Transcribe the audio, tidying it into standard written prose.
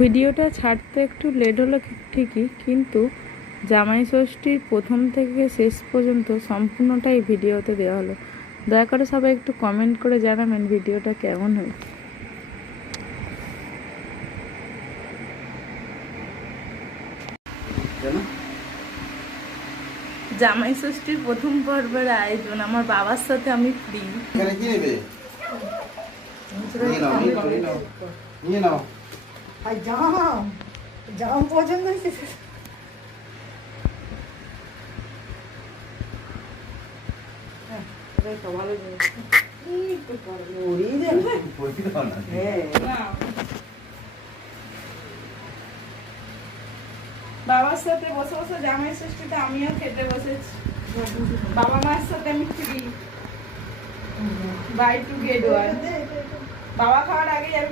ভিডিওটা ছাড়তে একটু লেট হলো ঠিকই, কিন্তু জামাই ষষ্ঠীর প্রথম থেকে শেষ পর্যন্ত সম্পূর্ণটাই ভিডিওতে দেওয়া হলো। দয়া করে সবাই একটু কমেন্ট করে জানাবেন ভিডিওটা কেমন হয়েছে। জামাই ষষ্ঠীর প্রথম পর্বের আয়োজন আমার বাবার সাথে আমি ফ্রি। জাম পছন্দ হয়েছে। বাবার সাথে বসে বসে জামাই ষষ্ঠীতে আমিও খেতে বসেছি। বাবা মায়ের সাথে আমি free, buy two get one. বাবা খাওয়ার আগে আমি